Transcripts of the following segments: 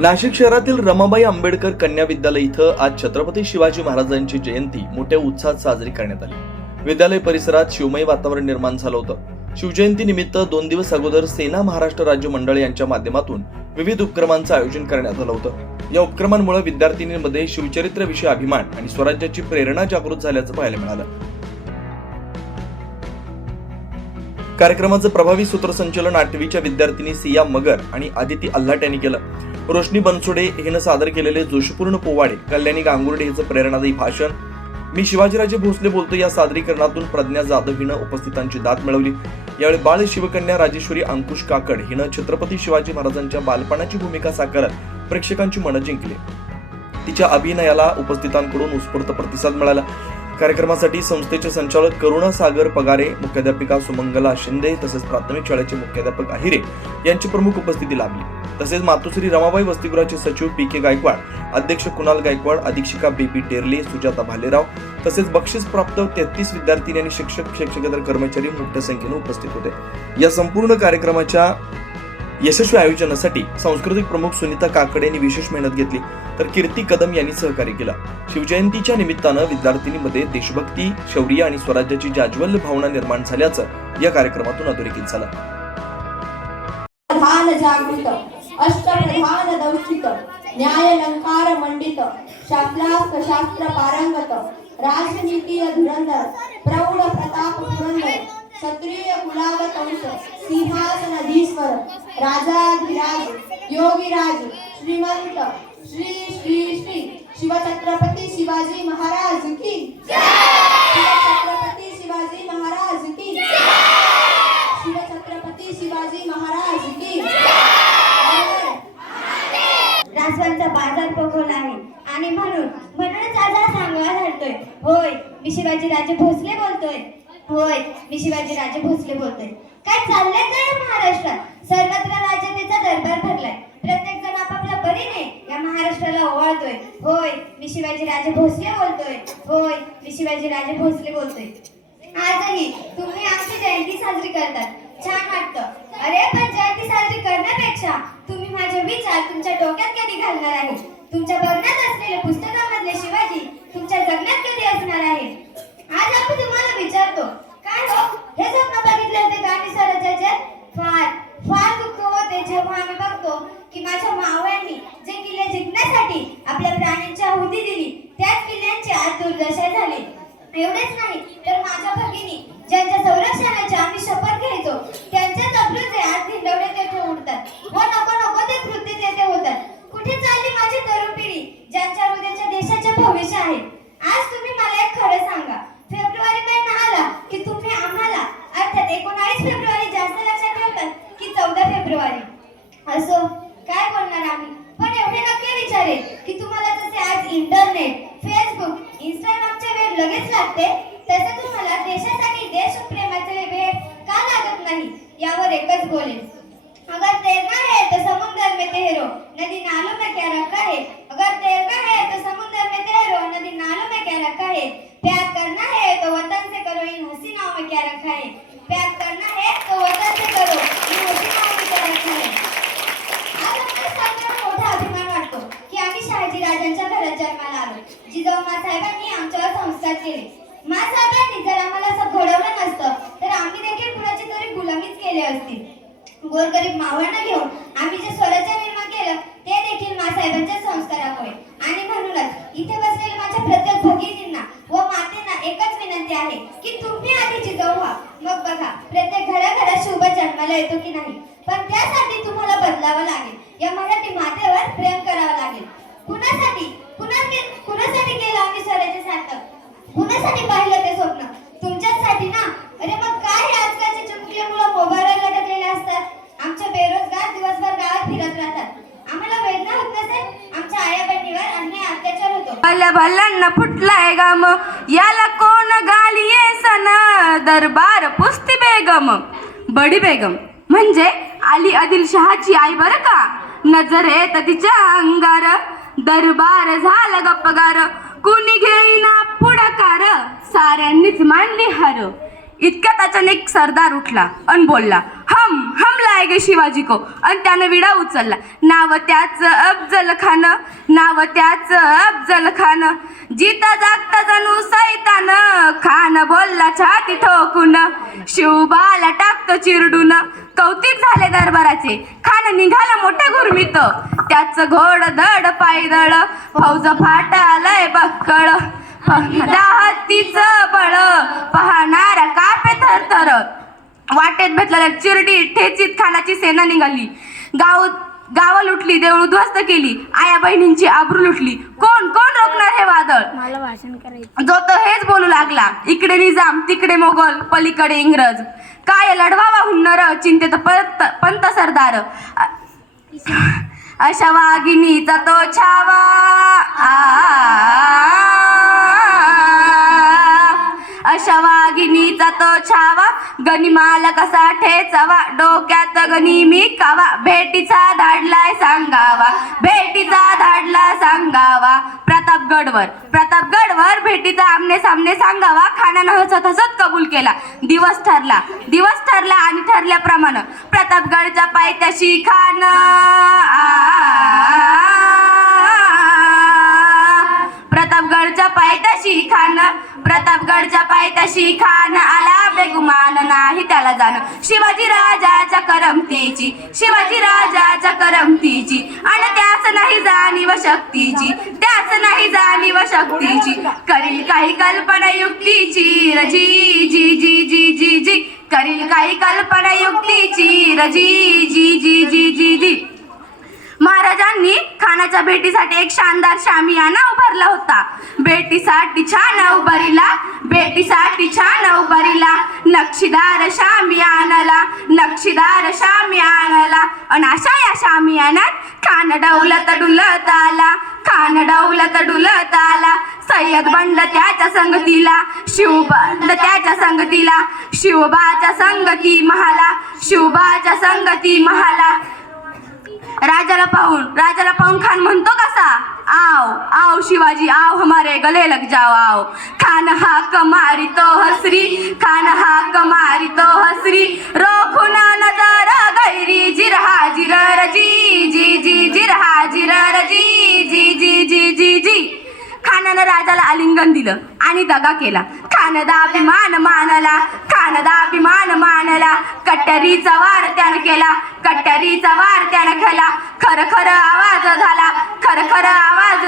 नाशिक शहरातील रमाबाई आंबेडकर कन्या विद्यालय इथं आज छत्रपती शिवाजी महाराजांची जयंती मोठ्या उत्साहात साजरी करण्यात आली। विद्यालय परिसरात शिवमय वातावरण निर्माण झालं होतं। शिवजयंती निमित्त 2 दिवस अगोदर सेना महाराष्ट्र राज्य मंडळ यांच्या माध्यमातून विविध उपक्रमांचं आयोजन करण्यात आलं होतं। या उपक्रमांमुळे विद्यार्थिनींमध्ये शिवचरित्राविषयी अभिमान आणि स्वराज्याची प्रेरणा जागृत झाल्याचं पाहायला मिळालं। कार्यक्रमाचं प्रभावी सूत्रसंचालन 8वीच्या विद्यार्थिनी सिया मगर आणि आदिती अल्हाट यांनी केलं। रोशनी बनसोडे हिनं सादर केलेले जोशपूर्ण पोवाडे, कल्याणी गांगुर्डे हिचं प्रेरणादायी भाषण, मी शिवाजीराजे भोसले बोलतो या सादरीकरणातून प्रज्ञा जाधव हिनं उपस्थितांची दाद मिळवली। यावेळी बाळ शिवकन्या राजेश्वरी अंकुश काकड हिनं छत्रपती शिवाजी महाराजांच्या बालपणाची भूमिका साकारत प्रेक्षकांची मनं जिंकली। तिच्या अभिनयाला उपस्थितांकडून उत्स्फूर्त प्रतिसाद मिळाला। कार्यक्रमासाठी संस्थेचे संचालक करुणा सागर पगारे, मुख्याध्यापिका सुमंगला शिंदे तसेच प्राथमिक शाळेचे मुख्याध्यापक अहिरे यांची प्रमुख उपस्थिती लाभली। तसेच मातोश्री रमाबाई वसतिगृहाचे सचिव पी.के. गायकवाड, अध्यक्ष कुणाल गायकवाड, अधीक्षिका बी.पी. टेरले, सुजाता भालेराव तसेच बक्षीस प्राप्त 33 विद्यार्थी आणि शिक्षक शिक्षकेतर कर्मचारी मोठ्या संख्येने उपस्थित होते। या संपूर्ण कार्यक्रमाच्या यशस्वी आयोजनासाठी सांस्कृतिक प्रमुख सुनीता काकडे यांनी विशेष मेहनत घेतली, तर कीर्ती कदम यांनी सहकार्य केलं। शिवजयंतीच्या निमित्तानं विद्यार्थिनींमध्ये देशभक्ती, शौर्य आणि स्वराज्याची जाज्वल्य भावना निर्माण झाल्याचं या कार्यक्रमातून अधोरेखित झालं। प्रधान जागृत, अष्टप्रधान दौष्टिक, न्यायलंकार मंडित, शास्त्रास्त्र शास्त्र पारंगत, राजनीतीय धुरंधर, प्रौढ प्रताप पुरंदर, क्षत्रिय कुलावत अंश, सिंहासनाधीश्वर, राजाधिराज, योगीराज, श्रीमंत, श्री श्री श्री शिवछत्रपती शिवाजी महाराज की जय। शिवछत्रपती शिवाजी महाराज की जय। शिवछत्रपती शिवाजी महाराज की जय। राजवांचा बाजार पकवला आहे आणि म्हणूनच आज हा सांगवा घालतोय। होय, मी शिवाजी राजे भोसले बोलतोय। होय, मी शिवाजी राजे भोसले बोलतोय। काय चाललंय काय महाराष्ट्रात? सर्वत्र राजतेचा दरबार भरलाय। प्रत्येक जण आपापल्या परीने या महाराष्ट्राला ओवाळतोय। होय, मी शिवाजी राजे भोसले बोलतोय। होय, मी शिवाजी राजे भोसले बोलतोय। आजही तुम्ही आमची जयंती साजरी करतात, छान वाटतं। अरे पण जयंती साजरी करण्यापेक्षा तुम्ही माझे विचार तुमच्या डोक्यात कधी घालणार आहे? तुमच्या बघण्यात असलेले पुस्तकामधले शिवाजी तुमच्या जगण्यात कधी असणार आहे? आज आपण तुम्हाला विचारतो, काय हो हे स्वप्न बघितले होते गाणी स्वराज्याचे? फार दुःख होते जेव्हा आम्ही बघतो की माझ्या मावळ्यांनी जे किल्ले जिंकण्यासाठी आपल्या प्राणांची आहुती दिली, त्याच किल्ल्यांची आज दुर्दशा झाली। एवढेच नाही तर माझ्या भगिनी ज्यांच्या संरक्षणाची आम्ही शपथ घ्यायचो, त्यांच्याच अब्रूचे आज धिंडवले तेथे उडतात व नको नको ते कृत्य तेथे होतात। कुठे चालली माझी तरुण पिढी ज्यांच्या हृदयाच्या देशाचे भविष्य आहे? आज तुम्ही मला एक खरं सांगा, फेब्रुवारी महिना आला की तुम्ही आम्हाला अर्थात 19 फेब्रुवारी जास्त लक्षात ठेवतात की 14 फेब्रुवारी? असो, काय बोलणार आम्ही? पण एवढे नक्की विचारेल की तुम्हाला जसे आज इंटरनेट, फेसबुक, इंस्टाग्रामचे वेळ लगेच लागते, तसे तुम्हाला देशासाठी देशप्रेमाचे वेळ का लागत नाही? यावर एकच बोलेल, अगर तैरना है तो समुद्र में तैरो, नदी नालों में क्या रखा है? अगर तैरना है तो समुद्र में तैरो, नदी नालों में क्या रखा है? प्यार करना है तो वतन से करो, इन हसीनाओं में क्या रखा है? प्यार करना है तो वतन से करो, इन हसीनाओं में क्या रखा है? आज आम्हाला सगळ्यांना मोठा अभिमान वाटतो की आम्ही शहाजी राजांच्या घरात जन्माला आलो। जिजाऊ मासाहेबांनी आमच्यावर संस्कार केले। मासाहेबांनी जर आम्हाला असं घडवलं नसतं तर आम्ही देखील कुणाची तरी गुलामीच केली असती। गोरगरीब मावळांना घेऊन आम्ही जे स्वराज्य निर्माण केलं ते देखील मासाहेबांच्या संस्कारामुळे। आणि म्हणूनच इथे बसलेल्या माझ्या प्रत्येक भगिनींना व मातेंना एकच विनंती आहे की तुम्ही आधी जिजाऊ व्हा, मग बघा प्रत्येक घराघरात शुभ जन्माला येतो की नाही। पण त्यासाठी तुम्हाला बदलावं लागेल, या मराठी मातेवर प्रेम करावं लागेल। कुणासाठी केलं आम्ही स्वराज्य सार्थक? कुणासाठी पाहिलं ते स्वप्न? तुमच्यासाठी ना? अरे मग काय हे आजकालचे चुटकुले मुलं मोबाईलवर लटकलेले असतात? आमचे बेरोजगार दिवसभर गावात फिरत राहतात। आम्हाला वेदना होत नसेल? आमच्या आया बहिणीवर अन्याय अत्याचार होतो। भल्या भल्यांना फुटलाय गाम, याला कोण गालिये सन, दरबार पुस्ती बेगम। बडी बेगम म्हणजे अली आदिलशहाची आई बर का? नजर येत तिच्या अंगार, दरबार झाला गप्पगार, कुणी घेईना पुढाकार, साऱ्यांनीच मानली हार। इतक्यात अचानक सरदार उठला अन बोलला, हम लायगे शिवाजी को. आणि त्यानं विडा उचलला. नाव त्याचं अफजल खान, नाव त्याचं अफजल खान. जिता जागता जणू सैतान, खान बोलला छाती ठोकून. शिवबाला टाकतो चिरडून. कौतिक झाले दरबाराचे. खान निघाला मोठ्या गुरमीत. त्याचं घोड धड पायदळ, फौज फाटालय बक्कळ. हत्तीचं बळ पाहणारा कापे थरथर. वाटेत भेटलेल्या चिरडी ठेचीत खानाची सेना निघाली. गावं लुटली, देऊळ उद्ध्वस्त केली, आया बहिणींची आबरू लुटली. कोण रोखणार हे वादळ? मला भाषण करायचं. जो तो हेच बोलू लागला, इकडे निजाम तिकडे मोगल पलीकडे इंग्रज. काय लढवावा हुन्नर, चिंतेत पंत सरदार. अशा वाघिणीचा तो छावा, अशा वाघिणीचा तो छावा. गनिमाल कसा ठेचावा, डोक्यात गणी मी कावा. भेटीचा धाडलाय सांगावा, भेटीचा धाडला सांगावा. प्रतापगडवर भेटीचा आमने सामने सांगावा. खानानं हसत हसत कबूल केला. दिवस ठरला आणि ठरल्याप्रमाणे प्रतापगडच्या पायथ्याशी खान, प्रतापगडच्या पायथ्याशी खान आला बेगुमान, नाही त्याला जाण. शिवाजी राजाच्या करमतीची आणि त्याच नाही जाणीव शक्तीची. करील काही कल्पना युक्तीची रजी जी जी जी जी जी. करील काही कल्पना युक्तीची रजी जी जी जी जी जी. महाराजांनी खानाच्या भेटीसाठी एक शानदार शामियाना उभारला होता. भेटीसाठी छान उभारीला नक्षीदार शामियानाला. आणि अशा या शामियानात खान डौलत डुलत आला. सय्यद बनलं त्याच्या संगतीला, शिवबाच्या संगती महाला. राजाला पाहून खान म्हणतो कसा, आओ शिवाजी आओ, हमारे गले लग जाओ आओ. खान हाक मारी तो हसरी. रोखून नजर गैरी, जिरहा जिरर जी जी जी, जिरहा जिरर जी जी जी जी जी जी. खानानं राजाला आलिंगन दिलं आणि दगा केला. खानदा अभिमान मानला. कट्यारीचा वार त्यानं केला. खर आवाज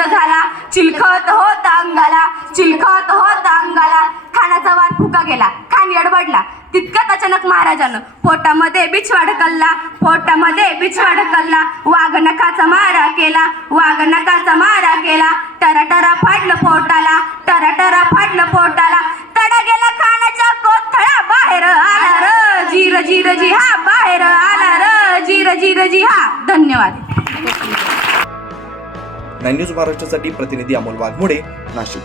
झाला. चिलखत होत अंगाला. खानाचा वार फुका गेला. खान यडबडला. तितक्यात अचानक महाराजानं पोटामध्ये बिछवा ढकलला. वाघ नखाचा मारा केला. टरा फाडलं पोटाला. तडा गेला खानाच्या कोथळा. बाहेर आला र जीर जी हा. बाहेर आला र जीर जी हा. धन्यवाद. 9 न्यूज महाराष्ट्रासाठी प्रतिनिधी अमोल वाघमोडे, नाशिक.